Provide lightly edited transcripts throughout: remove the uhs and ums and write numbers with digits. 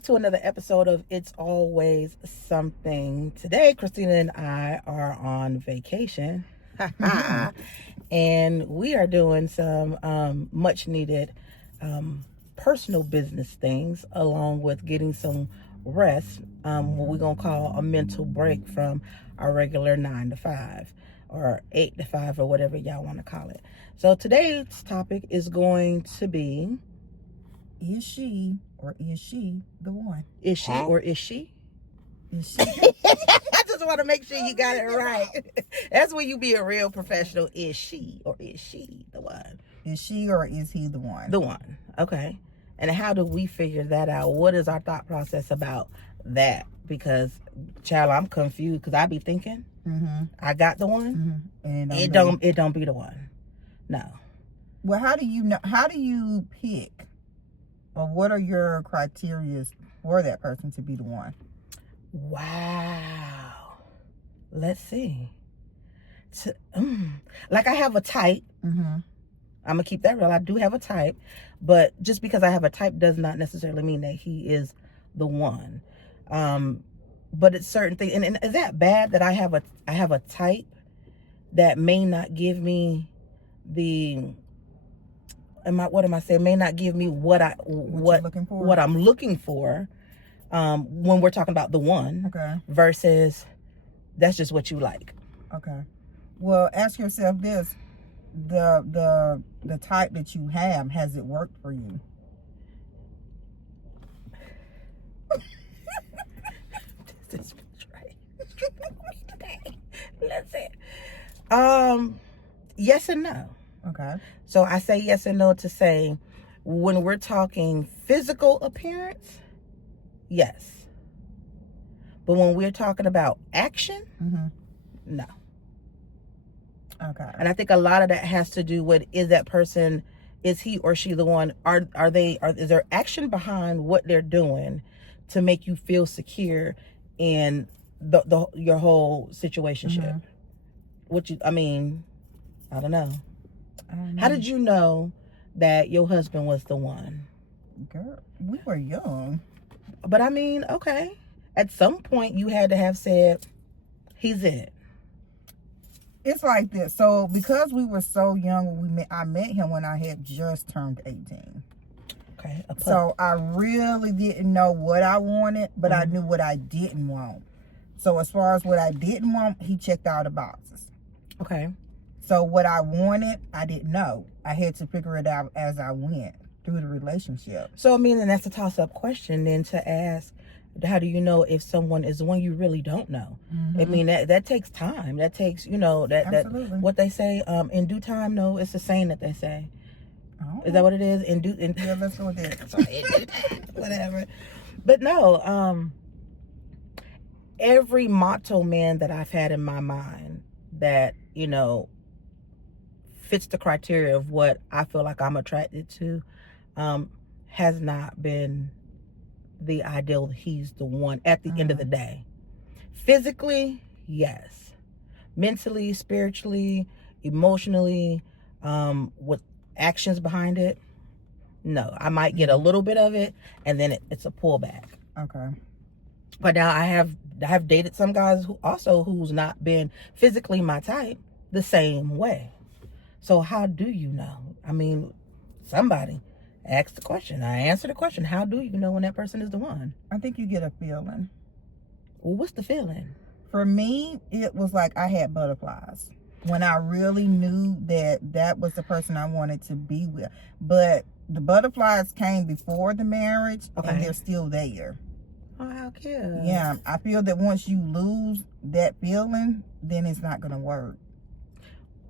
back to another episode of It's Always Something. Today, Christina and I are on vacation. And we are doing some much needed personal business things, along with getting some rest, what we're going to call a mental break from our regular 9 to 5 or 8 to 5 or whatever y'all want to call it. So today's topic is going to be, is she or is she the one? Is she or is she? Is she? I just want to make sure you got it right. That's when you be a real professional. Is she or is she the one? Is she or is he the one? The one. Okay. And how do we figure that out? What is our thought process about that? Because, child, I'm confused because I be thinking I got the one. And It don't be the one. No. Well, how do you know? How do you pick? Or what are your criteria for that person to be the one? Wow. Let's see. Like I have a type. I'm gonna keep that real. I do have a type, but just because I have a type does not necessarily mean that he is the one. But it's certain things, and is that bad that I have a type that may not give me the what am I saying? May not give me what I'm looking for. When we're talking about the one, versus that's just what you like. Okay. Well, ask yourself this: the type that you have, has it worked for you? This is right. Listen. Yes and no. Okay. So I say yes and no to say, when we're talking physical appearance, yes. But when we're talking about action, no. Okay. And I think a lot of that has to do with, is he or she the one? Is there action behind what they're doing to make you feel secure in your whole situationship? I don't know. How did you know that your husband was the one? Girl, we were young. But okay. At some point you had to have said, he's it. It's like this. So because we were so young when I met him when I had just turned 18. Okay. So I really didn't know what I wanted, but I knew what I didn't want. So as far as what I didn't want, he checked all the boxes. Okay. So what I wanted, I didn't know. I had to figure it out as I went through the relationship. So then that's a toss-up question then to ask, how do you know if someone is the one? You really don't know. That takes time. That takes, Absolutely. that what they say, in due time. No, it's the saying that they say. Oh. Is that what it is? Yeah, let's go with that. Sorry, in due time, whatever. But no, every motto man that I've had in my mind that, fits the criteria of what I feel like I'm attracted to, has not been the ideal. He's the one at the end of the day. Physically, yes. Mentally, spiritually, emotionally, with actions behind it, no. I might get a little bit of it, and then it's a pullback. Okay. But now I have dated some guys who's not been physically my type the same way. So how do you know? Somebody asked the question. I answered the question. How do you know when that person is the one? I think you get a feeling. Well, what's the feeling? For me, it was like I had butterflies when I really knew that was the person I wanted to be with. But the butterflies came before the marriage, and they're still there. Oh, how cute. Yeah, I feel that once you lose that feeling, then it's not going to work.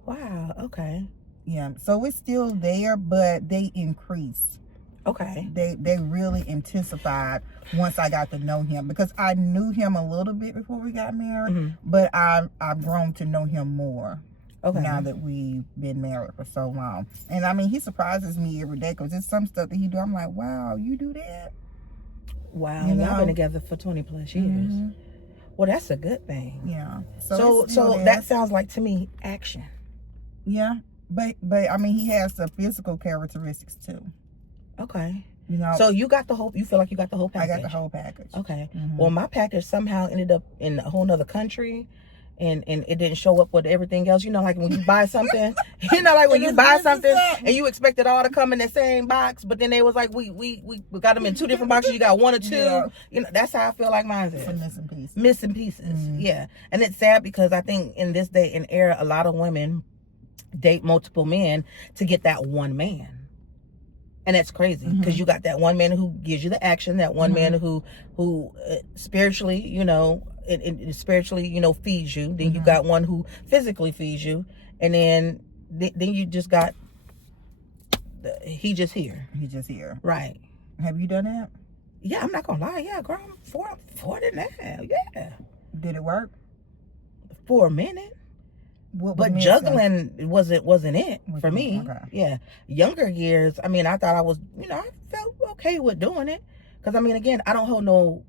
Wow, okay. Yeah, so it's still there, but they increase. Okay. They really intensified once I got to know him, because I knew him a little bit before we got married, but I've grown to know him more. Okay. Now that we've been married for so long. And he surprises me every day, because it's some stuff that he do. I'm like, wow, you do that? Wow, y'all been together for 20 plus years. Well, that's a good thing. Yeah. So that sounds like to me action. Yeah, but he has the physical characteristics too. Okay. You know. So you got the whole. You feel like you got the whole package. I got the whole package. Okay. Well, my package somehow ended up in a whole nother country. And it didn't show up with everything else. You know, like when you buy something, you know, like when you buy something and you expect it all to come in the same box, but then they was like, we got them in 2 different boxes. You got 1 or 2. Yeah. You know, that's how I feel like mine is. Missing pieces. Missing pieces. Yeah. And it's sad because I think in this day and era, a lot of women date multiple men to get that one man. And that's crazy because you got that one man who gives you the action, that one man who spiritually, you know, it spiritually, you know, feeds you. Then you got one who physically feeds you, and then you just got he just here. He just here. Right. Have you done that? Yeah, I'm not gonna lie. Yeah, girl, I'm 40 now. Yeah. Did it work? For a minute. But juggling wasn't it for me. Okay. Yeah. Younger years, I mean, I thought I was, you know, I felt okay with doing it. Because, I mean, again, I don't hold no,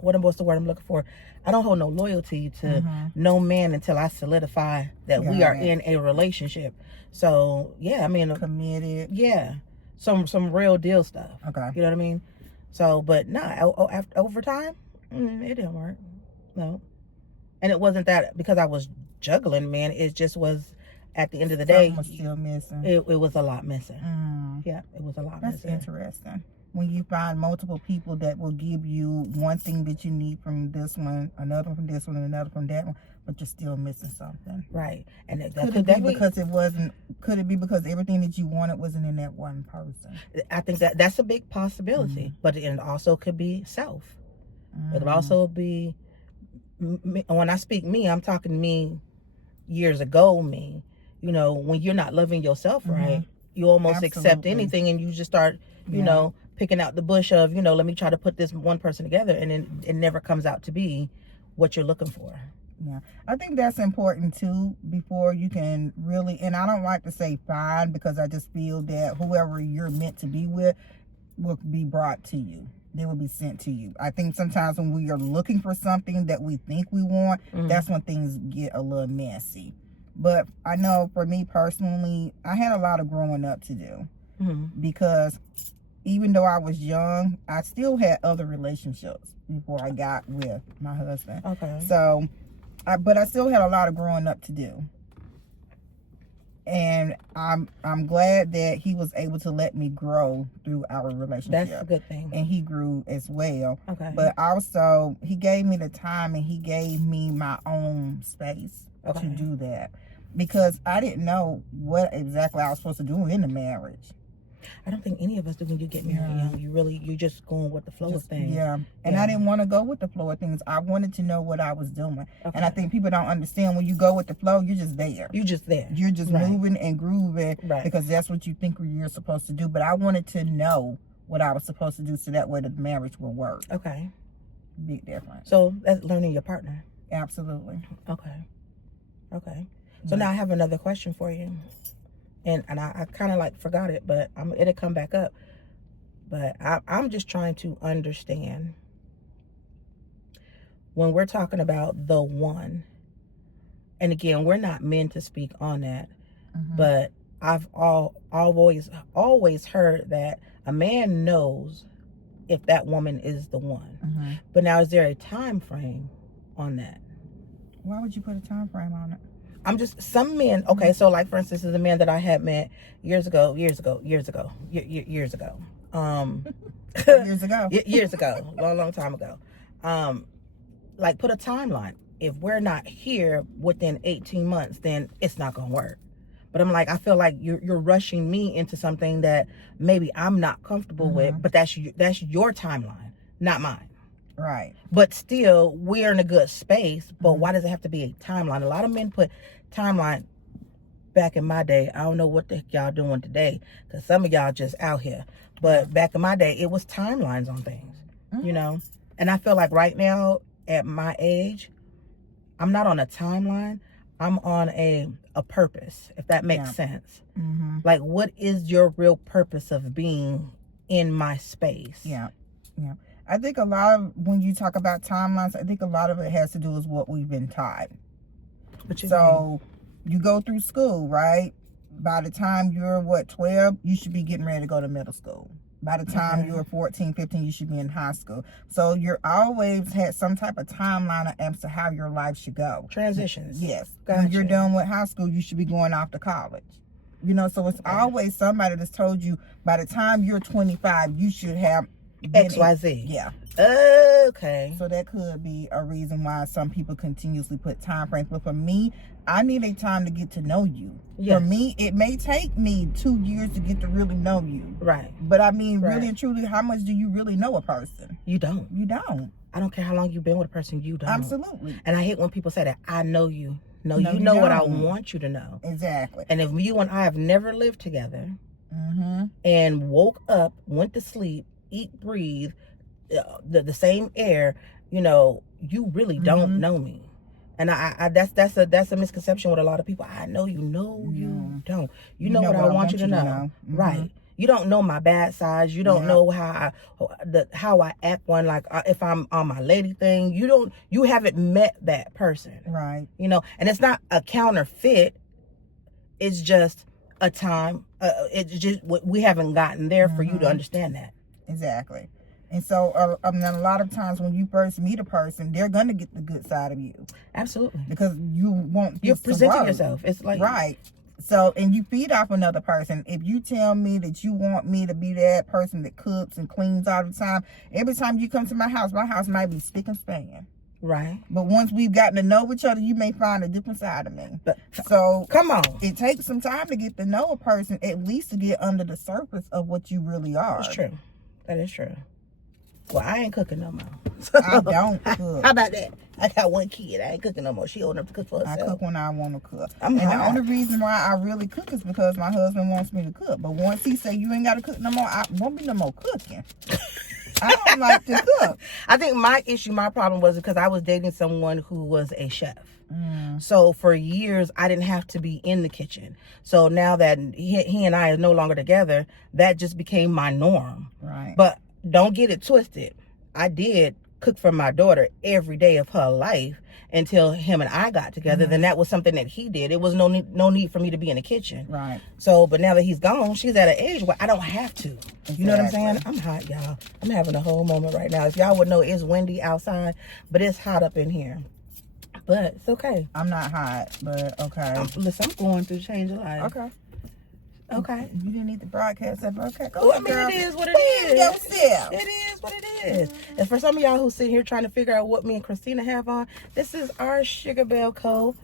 what's the word I'm looking for? I don't hold no loyalty to no man until I solidify that we are in a relationship. So, yeah, I mean. Committed. Yeah. Some real deal stuff. Okay. You know what I mean? So, but over time, it didn't work. No. And it wasn't that because I was juggling, man. It just was, at the end of the day, something was still missing. It was a lot missing. Yeah, it was a lot missing. That's interesting. When you find multiple people that will give you one thing that you need from this one, another from this one, and another from that one, but you're still missing something. Right. And could it be because it wasn't? Could it be because everything that you wanted wasn't in that one person? I think that's a big possibility, but it also could be self. It could also be. When I speak me, I'm talking me years ago me. You know, when you're not loving yourself right, you almost accept anything and you just start, you know, picking out the bush of, you know, let me try to put this one person together, and then it never comes out to be what you're looking for. Yeah, I think that's important too, before you can really, and I don't like to say find, because I just feel that whoever you're meant to be with will be brought to you. They will be sent to you. I think sometimes when we are looking for something that we think we want, that's when things get a little messy. But I know for me personally, I had a lot of growing up to do, because even though I was young, I still had other relationships before I got with my husband. Okay. So, but I still had a lot of growing up to do. And I'm glad that he was able to let me grow through our relationship. That's a good thing. And he grew as well. Okay. But also, he gave me the time and he gave me my own space to do that. Because I didn't know what exactly I was supposed to do in the marriage. I don't think any of us do when you get married young. You're just going with the flow of things. Yeah. And I didn't want to go with the flow of things. I wanted to know what I was doing. Okay. And I think people don't understand, when you go with the flow, you're just there. You're just there. You're just moving and grooving because that's what you think you're supposed to do. But I wanted to know what I was supposed to do so that way the marriage will work. Okay. Big difference. So that's learning your partner. Absolutely. Okay. So now I have another question for you. And I kind of like forgot it, but it'll come back up. But I'm just trying to understand, when we're talking about the one, and again, we're not meant to speak on that, but I've always heard that a man knows if that woman is the one. But now, is there a time frame on that? Why would you put a time frame on it? I'm just, some men, okay, so like, for instance, is a man that I had met years ago, long time ago. Like, put a timeline. If we're not here within 18 months, then it's not gonna work. But I'm like, I feel like you're rushing me into something that maybe I'm not comfortable with, but that's your timeline, not mine. Right. But still, we're in a good space. But why does it have to be a timeline? A lot of men put timeline. Back in my day, I don't know what the heck y'all doing today, because some of y'all just out here. But back in my day, it was timelines on things, you know. And I feel like right now, at my age, I'm not on a timeline. I'm on a purpose, if that makes sense. Like, what is your real purpose of being in my space? Yeah. I think a lot of, when you talk about timelines, I think a lot of it has to do with what we've been taught. You go through school, right? by the time you're 12, you should be getting ready to go to middle school. By the time you're 14, 15, you should be in high school. So you're always had some type of timeline as to how your life should go. Transitions. Yes. Gotcha. When you're done with high school, you should be going off to college. You know, so it's always somebody that's told you by the time you're 25, you should have XYZ. Yeah. Okay. So that could be a reason why some people continuously put time frames. But for me, I need a time to get to know you. Yes. For me, it may take me 2 years to get to really know you. Right. But I mean, really and truly, how much do you really know a person? You don't. You don't. I don't care how long you've been with a person, you don't. Absolutely. And I hate when people say that. I know you. No, you know what I want you to know. Exactly. And if you and I have never lived together and woke up, went to sleep, eat, breathe, the same air, you know, you really don't know me. And I that's a misconception with a lot of people. I know you. No, you don't. You know what I want you to know. Right. You don't know my bad sides. You don't know how I act when, like, if I'm on my lady thing. You haven't met that person. Right. You know, and it's not a counterfeit. It's just a time. It's just we haven't gotten there for you to understand that. Exactly. And so a lot of times when you first meet a person, they're going to get the good side of you. Absolutely. Because you want you're presenting yourself. It's like right. So, and you feed off another person. If you tell me that you want me to be that person that cooks and cleans all the time, every time you come to my house might be spick and span. Right. But once we've gotten to know each other, you may find a different side of me. But, so come on. It takes some time to get to know a person, at least to get under the surface of what you really are. That's true. That is true. Well, I ain't cooking no more. I don't cook. How about that? I got one kid. I ain't cooking no more. She old enough to cook for herself. I cook when I want to cook. The only reason why I really cook is because my husband wants me to cook. But once he say you ain't got to cook no more, I won't be no more cooking. I don't like to cook. I think my problem was because I was dating someone who was a chef. So for years, I didn't have to be in the kitchen. So now that he and I are no longer together, that just became my norm. Right. But don't get it twisted. I did cook for my daughter every day of her life until him and I got together. Then that was something that he did. It was no need for me to be in the kitchen. Right. So, but now that he's gone, she's at an age where I don't have to. Exactly. You know what I'm saying? I'm hot, y'all. I'm having a whole moment right now. If y'all would know, it's windy outside, but it's hot up in here. But it's okay. I'm not hot, but okay. Listen, I'm going through change of life. Okay. You didn't need to broadcast that, but okay. Well, I mean, it is what it is. Yourself. It is what it is. And for some of y'all who sit here trying to figure out what me and Christina have on, this is our Sugar Belle Co.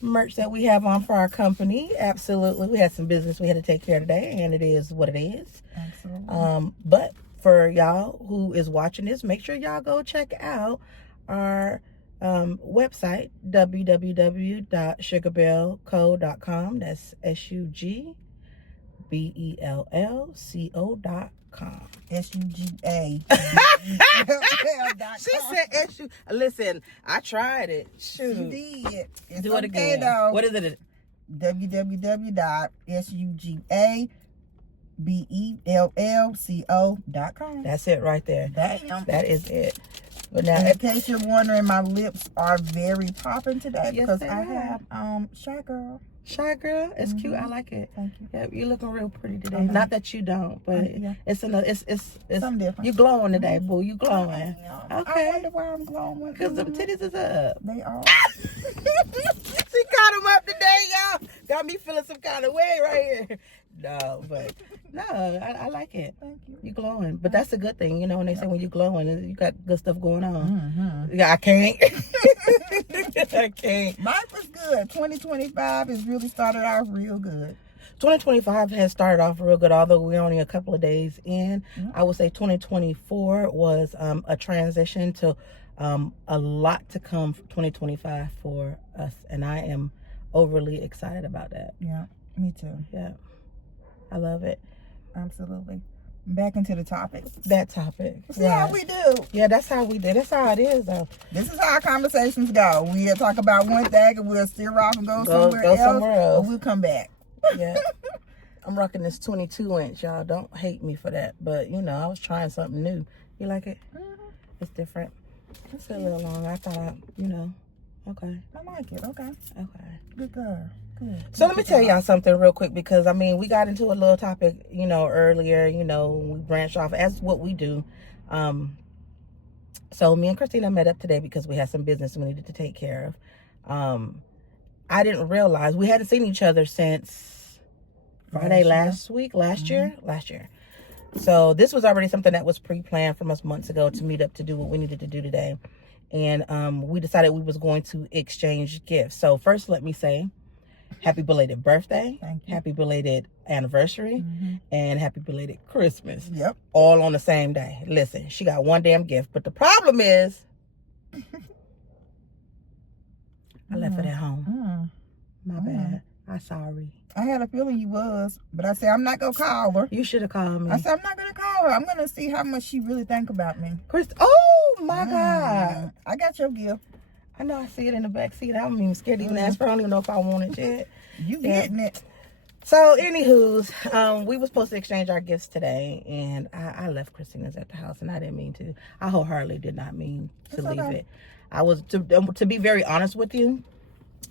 merch that we have on for our company. Absolutely. We had some business we had to take care of today, and it is what it is. Absolutely. But for y'all who is watching this, make sure y'all go check out our website, www.sugarbellco.com. That's SUGBELLCO.com. SUGA. She said SU. Listen, I tried it. Shoot. You did. It's Do it okay, again. though. What is it? www.sugabellco.com. That's it right there. Damn. That is it. But now, in case you're wondering, my lips are very popping today because they I are. have Shy Girl. Shy Girl, it's cute. I like it. Thank you. Yeah, you're looking real pretty today. Not that you don't, but it's something different. You glowing today, boo. You glowing. Okay. I wonder why I'm glowing. Because them titties is up. They are. She caught them up today, y'all. Got me feeling some kind of way right here. No, but I like it. Thank you. You glowing, but that's a good thing, you know. When they say when you glowing, you got good stuff going on. Mm-hmm. Yeah, I can't. I can't. Life is good. 2025 has really started off real good. 2025 has started off real good, although we're only a couple of days in. I would say 2024 was a transition to a lot to come for 2025 for us, and I am overly excited about that. Yeah, me too. Yeah, I love it. Absolutely. Back into the topic. That topic. See how we do. Yeah, that's how we do. That's how it is, though. This is how our conversations go. We'll talk about one thing and we'll steer off and go somewhere else. Or we'll come back. Yeah. I'm rocking this 22-inch, y'all. Don't hate me for that. But, you know, I was trying something new. You like it? It's different. It's a little long. I thought, you know, Okay. I like it. Okay. Okay. Good girl. Good. So let me tell y'all something real quick, because I mean, we got into a little topic, earlier, we branched off as what we do. So me and Christina met up today because we had some business we needed to take care of. I didn't realize we hadn't seen each other since Friday last year. So this was already something that was pre-planned from us months ago to meet up to do what we needed to do today. And we decided we was going to exchange gifts. So first, let me say happy belated birthday, happy belated anniversary, and happy belated Christmas. Yep. All on the same day. Listen, she got one damn gift, but the problem is I left it at home. My bad. I'm sorry. I had a feeling you was, but I said I'm not gonna call her. You should have called me. I said I'm not gonna call her. I'm gonna see how much she really think about me. Oh my God! I got your gift. I know. I see it in the back seat. I'm even scared to even ask for. I don't even know if I want it yet. You getting it? So, anywho's, we were supposed to exchange our gifts today, and I left Christina's at the house, and I didn't mean to. I wholeheartedly did not mean to leave it. I was to be very honest with you.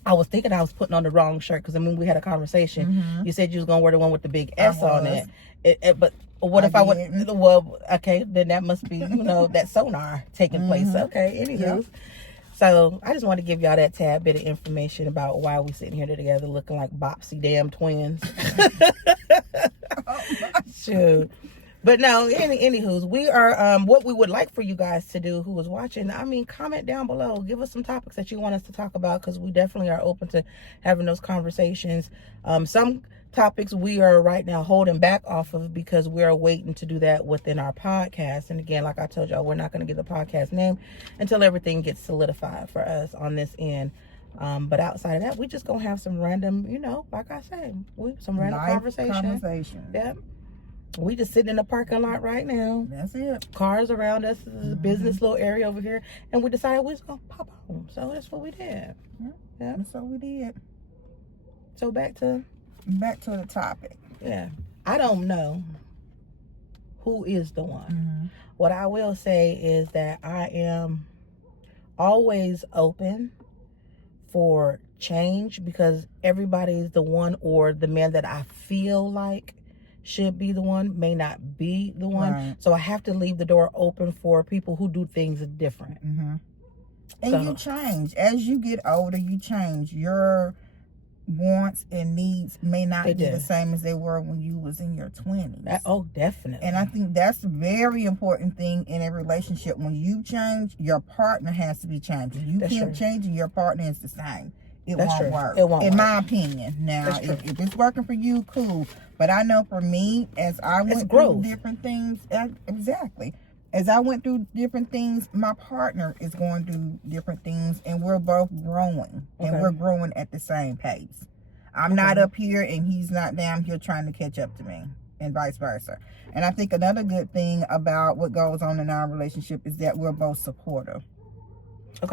I was thinking I was putting on the wrong shirt, because I mean we had a conversation. You said you was gonna wear the one with the big S on it. But what if I would? Well, okay, then that must be that sonar taking place. Okay, anywho. So I just want to give y'all that tad bit of information about why we sitting here together looking like Bopsy damn twins. Shoot. But no, anywho's, we are, what we would like for you guys to do who was watching, I mean, comment down below. Give us some topics that you want us to talk about, because we definitely are open to having those conversations. Some topics we are right now holding back off of because we are waiting to do that within our podcast. And again, like I told y'all, we're not going to get the podcast name until everything gets solidified for us on this end. But outside of that, we just going to have some random, like I said, some random conversation. Yeah. We just sitting in the parking lot right now. That's it. Cars around us. This is a business little area over here. And we decided we was going to pop home. So that's what we did. Yeah. That's what we did. So back to the topic. Yeah. I don't know who is the one. What I will say is that I am always open for change, because everybody's the one, or the man that I feel like should be the one may not be the one. Right. So I have to leave the door open for people who do things different. And you change. As you get older, you change. Your wants and needs may not be the same as they were when you was in your 20s. Oh, definitely. And I think that's a very important thing in a relationship. When you change, your partner has to be changing. You keep changing, your partner is the same. It won't work. It won't work. In my opinion. Now, if it's working for you, cool. But I know for me, as I went through different things, as I went through different things, my partner is going through different things, and we're both growing. And we're growing at the same pace. I'm not up here, and he's not down here trying to catch up to me, and vice versa. And I think another good thing about what goes on in our relationship is that we're both supportive.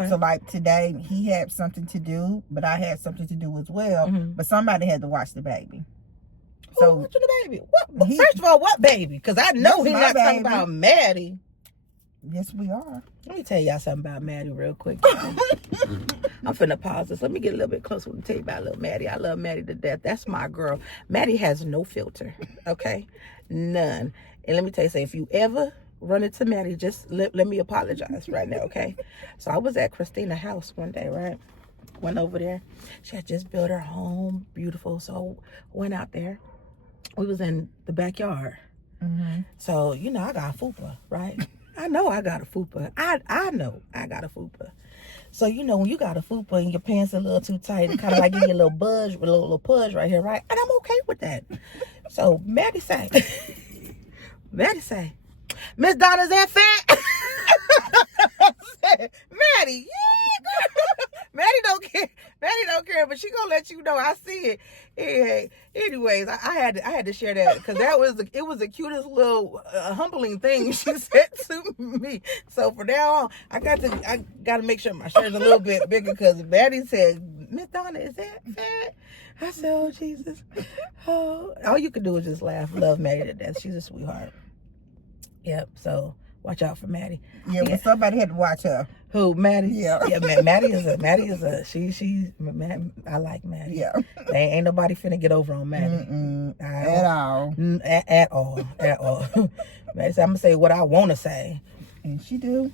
So like today, he had something to do, but I had something to do as well. But somebody had to watch the baby. So watching the baby? What? First of all, what baby? Because I know he's not talking about Maddie. Yes, we are. Let me tell y'all something about Maddie real quick. I'm finna pause this. Let me get a little bit closer to tell you about little Maddie. I love Maddie to death. That's my girl. Maddie has no filter. Okay? None. And let me tell you something. If you ever run into Maddie, just let me apologize right now, okay? So I was at Christina's house one day, right? Went over there. She had just built her home. Beautiful. So went out there. We was in the backyard. So, I got a fupa, right? I know I got a fupa. I know I got a fupa. So, when you got a fupa and your pants are a little too tight, it kind of like give you a little budge, a little pudge right here, right? And I'm okay with that. So Maddie say, Miss Donna's that fat? Maddie, yeah, girl. Maddie don't care, but she gonna let you know. I see it. Hey, anyways, I had to share that, because it was the cutest little humbling thing she said to me. So from now on, I got to make sure my shirt's a little bit bigger, because Maddie said, Miss Donna, is that fat? I said, oh Jesus. Oh, all you could do is just laugh. Love Maddie to death. She's a sweetheart. Yep. So Watch out for Maddie. Yeah, but somebody had to watch her. Who, Maddie? Yeah. Yeah, Maddie is a, I like Maddie. Yeah. Ain't nobody finna get over on Maddie. At all. At all. Maddie said, I'm gonna say what I want to say. And she do.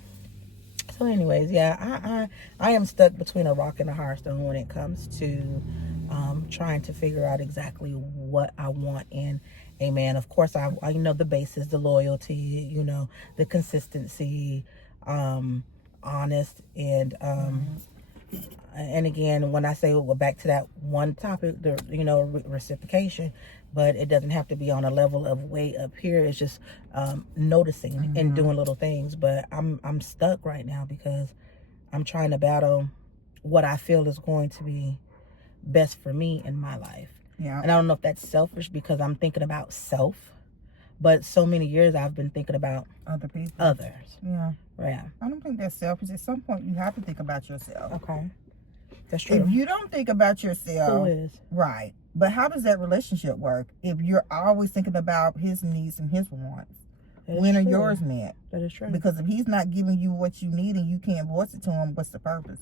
So anyways, yeah, I am stuck between a rock and a hard stone when it comes to trying to figure out exactly what I want in a man. Of course, I know the basis, the loyalty, you know, the consistency, honest, and again, when I say, well, back to that one topic, the, you know, reciprocation, but it doesn't have to be on a level of way up here. It's just noticing and doing little things. But I'm stuck right now because I'm trying to battle what I feel is going to be best for me in my life. Yeah. And I don't know if that's selfish because I'm thinking about self, but so many years I've been thinking about other people, others. Yeah. Yeah. I don't think that's selfish. At some point, you have to think about yourself. Okay. That's true. If you don't think about yourself, who is? Right. But how does that relationship work if you're always thinking about his needs and his wants? When are yours met? That is true. Because if he's not giving you what you need and you can't voice it to him, what's the purpose?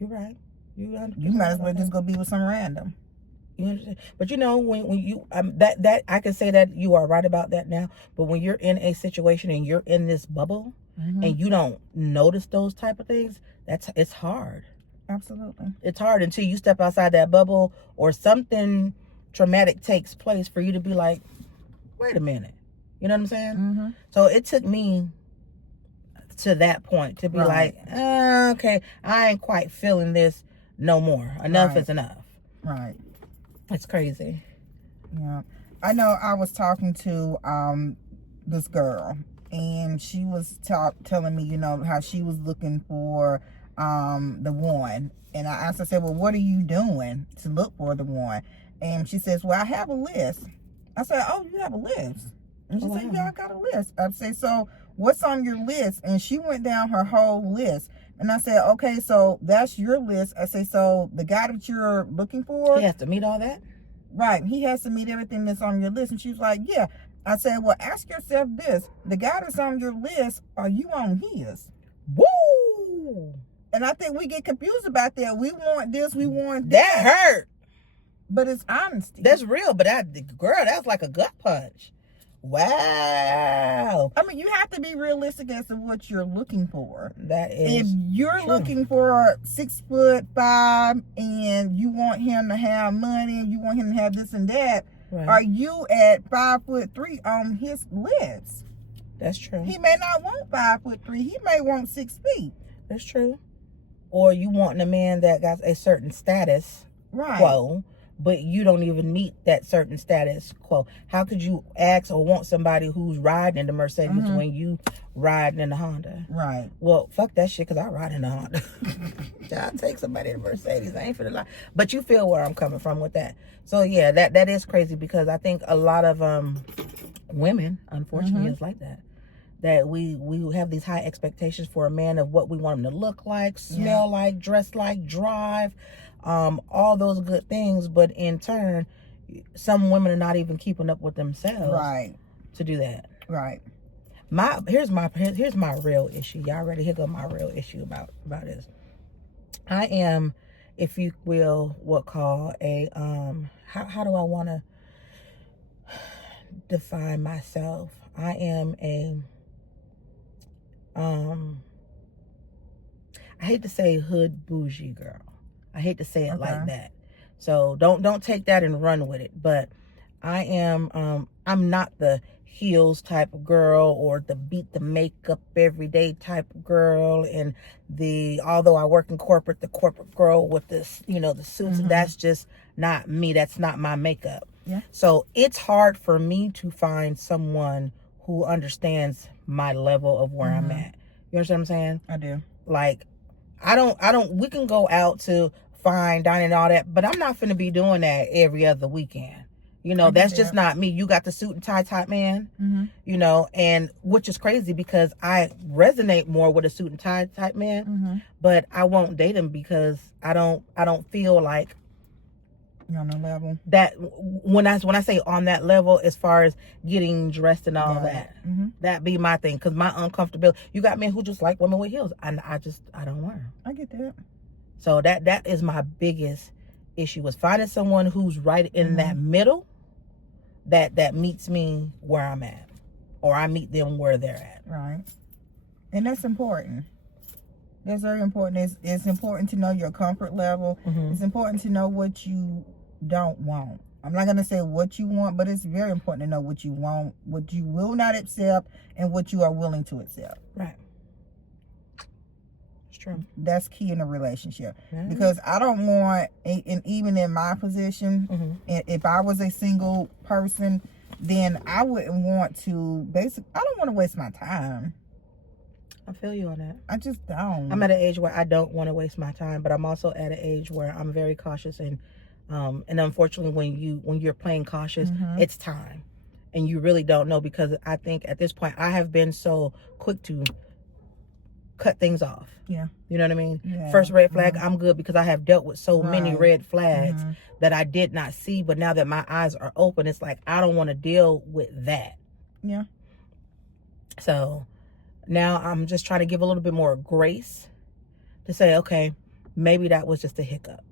You're right. You might as well just go be with some random. You understand? But you know, when you that I can say that you are right about that now. But when you're in a situation and you're in this bubble and you don't notice those type of things, it's hard. Absolutely. It's hard until you step outside that bubble or something traumatic takes place for you to be like, wait a minute. You know what I'm saying? So it took me to that point to be like, okay, I ain't quite feeling this no more. Enough is enough. Right. It's crazy. Yeah. I know I was talking to this girl and she was telling me, you know, how she was looking for the one. And I asked her, I said, well, what are you doing to look for the one? And she says, well, I have a list. I said, oh, you have a list? And she said, yeah, I got a list. I said, so what's on your list? And she went down her whole list. And I said, okay, so that's your list. I say, so the guy that you're looking for, he has to meet all that? Right. He has to meet everything that's on your list. And she was like, yeah. I said, well, ask yourself this. The guy that's on your list, are you on his? Woo! And I think we get confused about that. We want this, we want that. That hurt. But it's honesty. That's real. But girl, that's like a gut punch. Wow. I mean, you have to be realistic as to what you're looking for. That is If you're true. looking for 6'5" and you want him to have money and you want him to have this and that, are you at 5'3" on his list? That's true. He may not want 5'3". He may want 6 feet. That's true. Or you want a man that got a certain status quo, but you don't even meet that certain status quo. How could you ask or want somebody who's riding in the Mercedes when you riding in the Honda? Right. Well, fuck that shit, because I ride in the Honda. I'll take somebody in the Mercedes. I ain't finna lie. But you feel where I'm coming from with that. So yeah, that is crazy, because I think a lot of women, unfortunately, is like that. That we have these high expectations for a man of what we want him to look like, smell like, dress like, drive, all those good things. But in turn, some women are not even keeping up with themselves to do that. Right. Here's my real issue. Y'all ready? Here go my real issue about this. I am, if you will, what call a how do I want to define myself? I am a I hate to say hood bougie girl. I hate to say it like that. So don't take that and run with it. But I am I'm not the heels type of girl or the beat the makeup every day type of girl, and although I work in corporate, the corporate girl with this, you know, the suits, that's just not me. That's not my makeup. Yeah. So it's hard for me to find someone who understands my level of where I'm at. You understand what I'm saying? I do. Like, I don't, we can go out to fine dining and all that, but I'm not finna be doing that every other weekend. You know, that's just not me. You got the suit and tie type man, you know, and which is crazy because I resonate more with a suit and tie type man, but I won't date him because I don't feel like You're on the level. That when I say on that level, as far as getting dressed and all that, that be my thing. Because my uncomfortability, you got men who just like women with heels, and I don't wear them. I get that. So that is my biggest issue, was finding someone who's right in that middle, that meets me where I'm at, or I meet them where they're at. Right. And that's important. That's very important. It's important to know your comfort level. It's important to know what you don't want. I'm not going to say what you want, but it's very important to know what you want, what you will not accept, and what you are willing to accept. Right. It's true. That's key in a relationship. Because I don't want, and even in my position, if I was a single person, then I wouldn't want to, I don't want to waste my time. I feel you on that. I just don't. I'm at an age where I don't want to waste my time, but I'm also at an age where I'm very cautious, and unfortunately, when you're playing cautious, it's time, and you really don't know, because I think at this point I have been so quick to cut things off. Yeah. You know what I mean? Yeah. First red flag, I'm good, because I have dealt with so many red flags that I did not see, but now that my eyes are open, it's like I don't want to deal with that. Yeah. So now I'm just trying to give a little bit more grace to say, okay, maybe that was just a hiccup.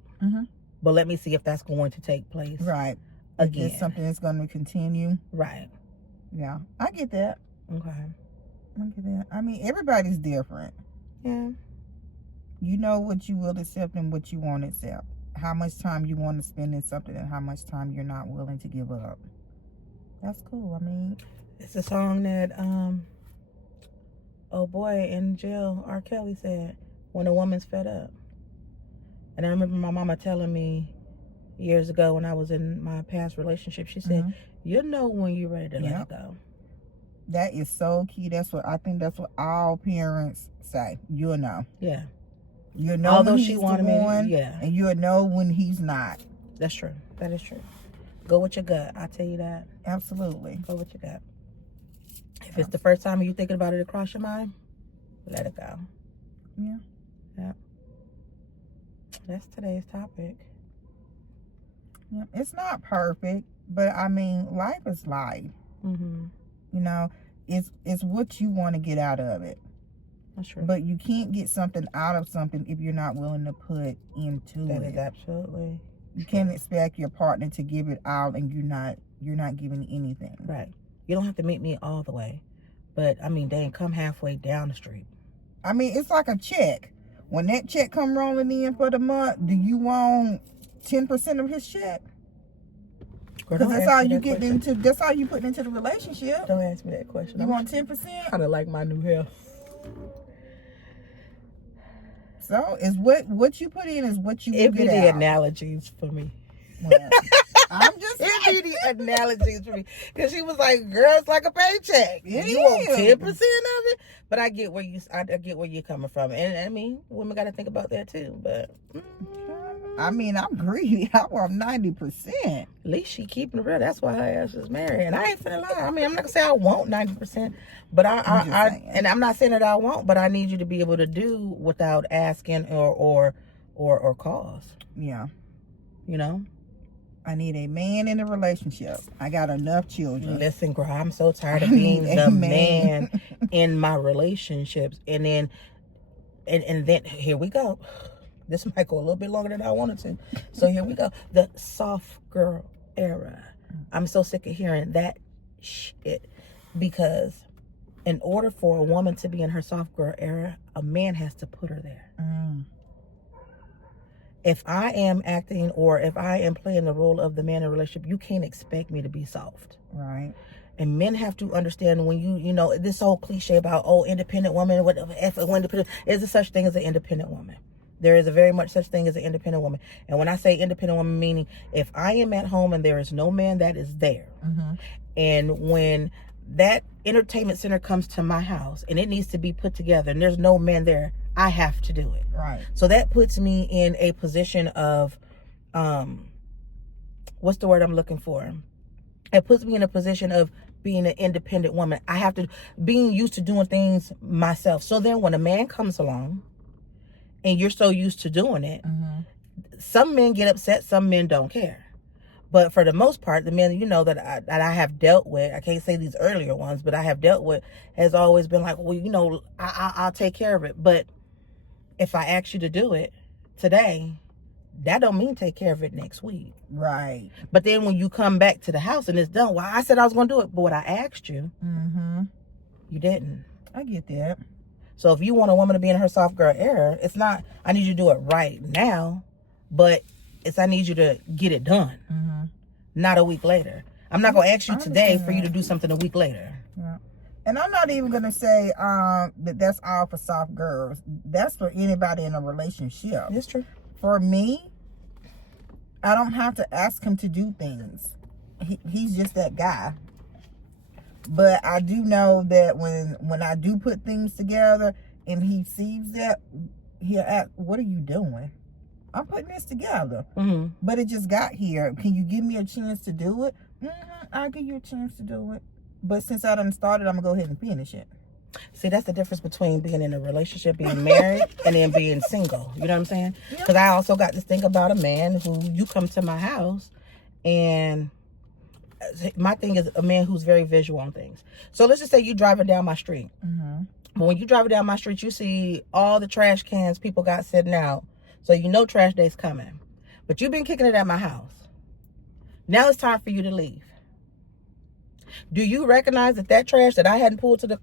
But let me see if that's going to take place. Right. Again. It's something that's going to continue. Right. Yeah. I get that. Okay. I get that. I mean, everybody's different. Yeah. You know what you will accept and what you won't accept. How much time you want to spend in something and how much time you're not willing to give up. That's cool. I mean, it's a song that, oh boy, in jail, R. Kelly said, when a woman's fed up. And I remember my mama telling me years ago when I was in my past relationship, she said, you'll know when you're ready to let it go. That is so key. That's what all parents say. You'll know. Yeah. You'll know although when she he's wanted the one, me, yeah. And you'll know when he's not. That's true. That is true. Go with your gut. I tell you that. Absolutely. Go with your gut. If it's the first time you're thinking about it across your mind, let it go. Yeah. Yeah. That's today's topic. Yeah. It's not perfect, but I mean, life is life. You know, it's what you want to get out of it. That's true. But you can't get something out of something if you're not willing to put into it. That is absolutely. You can't expect your partner to give it all and you're not giving anything. Right. You don't have to meet me all the way. But I mean, dang, come halfway down the street. I mean, it's like a check. When that check come rolling in for the month, do you want 10% of his check? Because that's all you get into. That's all you put into the relationship. Don't ask me that question. You want 10%? Kind of like my new hair. So is what you put in is what you it get be out. the analogies for me. Well, I'm just it be the analogies for me, because she was like, "Girl, it's like a paycheck. You want 10% of it." But I get where you're coming from, and I mean, women got to think about that too. But I mean, I'm greedy. I want 90%. At least she keeping it real. That's why her ass is married. And I ain't finna lie. I mean, I'm not gonna say I want 90%, but and I'm not saying that I won't, but I need you to be able to do without asking or cause. Yeah. You know? I need a man in a relationship. I got enough children. Listen, girl, I'm so tired of being the man in my relationships. And then here we go. This might go a little bit longer than I wanted to. So here we go. The soft girl era. I'm so sick of hearing that shit. Because in order for a woman to be in her soft girl era, a man has to put her there. If I am acting or if I am playing the role of the man in a relationship, you can't expect me to be soft. Right. And men have to understand when you know, this whole cliche about, independent woman, whatever, there's a such thing as an independent woman. There is a very much such thing as an independent woman. And when I say independent woman, meaning if I am at home and there is no man that is there, and when that entertainment center comes to my house and it needs to be put together and there's no man there, I have to do it. Right. So that puts me in a position of, what's the word I'm looking for? It puts me in a position of being an independent woman. I have to, being used to doing things myself. So then when a man comes along and you're so used to doing it, some men get upset, some men don't care. But for the most part, the men, that I have dealt with, I can't say these earlier ones, but I have dealt with, has always been like, well, I'll take care of it. But if I ask you to do it today, that don't mean take care of it next week. Right. But then when you come back to the house and it's done, well, I said I was going to do it, but what I asked you, you didn't. I get that. So if you want a woman to be in her soft girl era, it's not, I need you to do it right now, but it's, I need you to get it done. Not a week later. I'm not going to ask you today for you to do something a week later. Yeah. And I'm not even going to say that that's all for soft girls. That's for anybody in a relationship. It's true. For me, I don't have to ask him to do things. He's just that guy. But I do know that when I do put things together and he sees that, he'll ask, what are you doing? I'm putting this together. But it just got here. Can you give me a chance to do it? I'll give you a chance to do it. But since I done started, I'm going to go ahead and finish it. See, that's the difference between being in a relationship, being married, and then being single. You know what I'm saying? Because I also got this thing about a man who, you come to my house, and my thing is a man who's very visual on things. So let's just say you driving down my street. But when you driving down my street, you see all the trash cans people got sitting out. So you know trash day's coming. But you've been kicking it at my house. Now it's time for you to leave. Do you recognize that trash that I hadn't pulled to the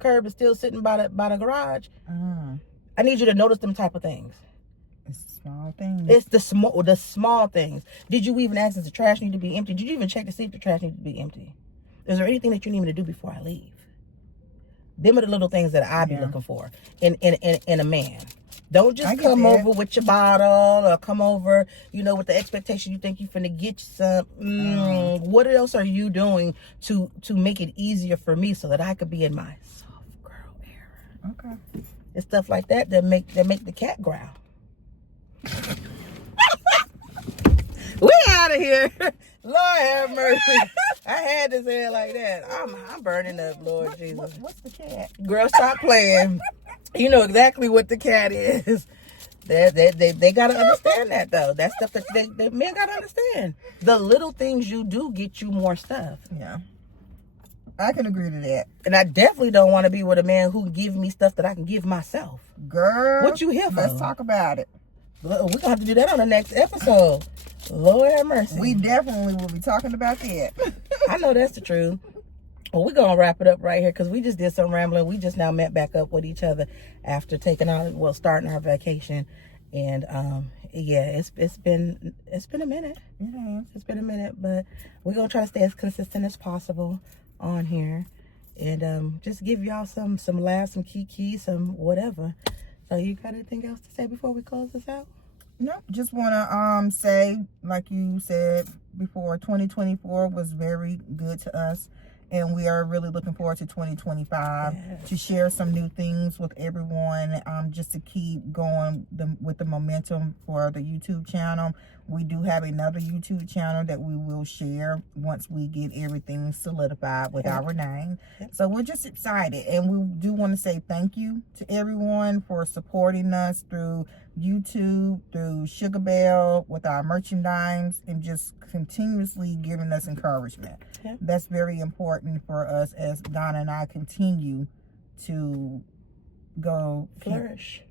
curb is still sitting by the garage? I need you to notice them type of things. It's small things. It's the small things. Did you even ask if the trash need to be empty? Did you even check to see if the trash needs to be empty? Is there anything that you need me to do before I leave? Them are the little things that I be looking for in a man. Don't just come over with your bottle or come over, with the expectation you think you finna get you some. What else are you doing to make it easier for me so that I could be in my soft girl era? Okay. It's stuff like that make the cat growl. We out of here. Lord have mercy. I had to say it like that. I'm burning up, Lord Jesus. What's the cat? Girl, stop playing. You know exactly what the cat is. They gotta understand that though. That's stuff that they men gotta understand. The little things you do get you more stuff. Yeah. I can agree to that. And I definitely don't want to be with a man who give me stuff that I can give myself. Girl, what you here for? Let's talk about it. We're gonna have to do that on the next episode. Lord have mercy. We definitely will be talking about that. I know that's the truth. Well, we're gonna wrap it up right here because we just did some rambling. We just now met back up with each other after starting our vacation, and it's been a minute. It's been a minute, but we're gonna try to stay as consistent as possible on here, and just give y'all some laughs, some kiki, some whatever. So you got anything else to say before we close this out? No, just want to say, like you said before, 2024 was very good to us. And we are really looking forward to 2025 to share some new things with everyone, just to keep going with the momentum for the YouTube channel. We do have another YouTube channel that we will share once we get everything solidified with our name. So we're just excited. And we do want to say thank you to everyone for supporting us through YouTube, through Sugar Belle, with our merchandise, and just continuously giving us encouragement. That's very important for us as Donna and I continue to go flourish.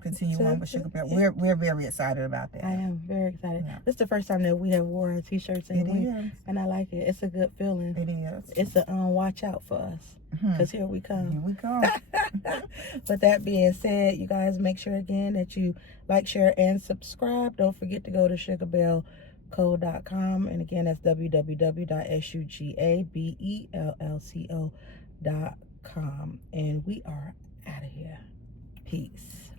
Continue on with Sugar Belle. We're very excited about that. I am very excited. This is the first time that we have worn our t-shirts and I like it. It's a good feeling. It is. It's a watch out for us. Because here we come. Here we come. With that being said, you guys make sure again that you like, share, and subscribe. Don't forget to go to sugarbellco.com. And again, that's www.sugabellco.com. And we are out of here. Peace.